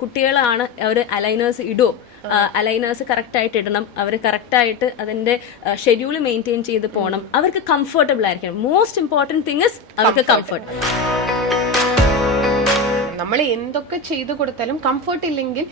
കുട്ടികളാണ് അവർ aligners ഇടുമോ, aligners correct ആയിട്ട് ഇടണം, അവർ കറക്റ്റ് ആയിട്ട് അതിന്റെ ഷെഡ്യൂൾ മെയിൻറ്റെയിൻ ചെയ്ത് പോകണം, അവർക്ക് കംഫർട്ടബിൾ ആയിരിക്കണം. മോസ്റ്റ് ഇമ്പോർട്ടന്റ് തിങ് ഇസ് അവർക്ക് കംഫർട്ട്. നമ്മൾ എന്തൊക്കെ ചെയ്തു കൊടുത്താലും കംഫർട്ട് ഇല്ലെങ്കിൽ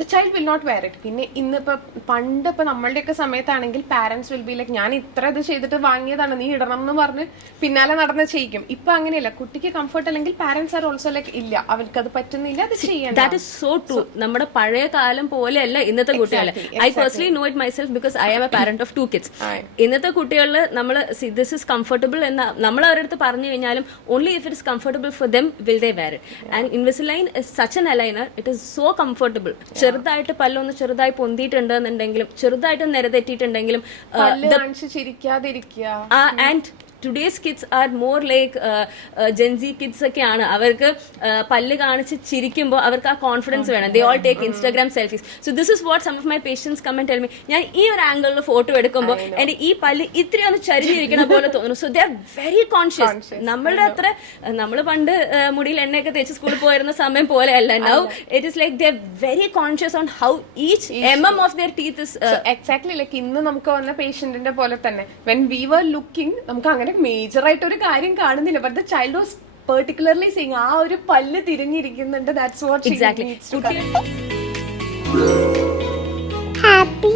the child will not wear it. പിന്നെ ഇന്നിപ്പോ പണ്ട് ഇപ്പൊ നമ്മളുടെയൊക്കെ സമയത്താണെങ്കിൽ പാരന്റ്സ് വിൽ ബി ലൈക്ക് ഞാൻ ഇത്ര ഇത് ചെയ്തിട്ട് വാങ്ങിയതാണ് നീ ഇടണം എന്ന് പറഞ്ഞ് പിന്നാലെ നടന്ന് ചെയ്യിക്കും. ഇപ്പൊ അങ്ങനെയല്ല, കുട്ടിക്ക് കംഫർട്ട് അല്ലെങ്കിൽ പാരന്റ്സ് ആർ ഓൾസോ ലൈക്ക് ഇല്ല അവർക്ക് അത് പറ്റുന്നില്ല, അത് ചെയ്യണം. That is so true. നമ്മുടെ പഴയ കാലം പോലെയല്ല ഇന്നത്തെ കുട്ടികളെ. I personally know it myself because I am a parent of 2 kids. ഇന്നത്തെ കുട്ടികളിൽ നമ്മൾ ദിസ് ഇസ് കംഫർട്ടബിൾ എന്ന് നമ്മൾ അവരുടെ അടുത്ത് പറഞ്ഞു കഴിഞ്ഞാലും only if it is comfortable for them will they wear it. And Invisalign is such an aligner, it is so comfortable. ചെറുതായിട്ട് പല്ലൊന്ന് ചെറുതായി പൊന്തിയിട്ടുണ്ടെന്നുണ്ടെങ്കിലും ചെറുതായിട്ട് നിരതെറ്റിയിട്ടുണ്ടെങ്കിലും ചിരിക്കാതിരിക്കുക. And today's kids are more like Gen Z kids ഒക്കെയാണ്. അവർക്ക് പല്ല് കാണിച്ച് ചിരിക്കുമ്പോൾ അവർക്ക് ആ കോൺഫിഡൻസ് വേണം. They all take Instagram selfies. So this is what some of my patients come and tell me. ഞാൻ ഈ ഒരു ആംഗിളിൽ ഫോട്ടോ എടുക്കുമ്പോൾ എന്റെ ഈ പല്ല് ഇത്രയൊന്ന് ചരിഞ്ഞിരിക്കണ പോലെ തോന്നുന്നു. So they are very conscious. നമ്മളുടെ അത്ര നമ്മൾ പണ്ട് മുടിയിൽ എണ്ണയൊക്കെ തേച്ച് സ്കൂളിൽ പോയിരുന്ന സമയം പോലെയല്ല. Now it is like they are very conscious on how each of their teeth is. Exactly like ഇന്ന് നമുക്ക് വന്ന പേഷ്യന്റിന്റെ പോലെ തന്നെ when we were looking നമുക്ക് അങ്ങനെ മേജർ ആയിട്ട് ഒരു കാര്യം കാണുന്നില്ല. But the child was particularly seeing ആ ഒരു പല്ല് തിരിഞ്ഞിരിക്കുന്നുണ്ട്. That's what she needs to. Happy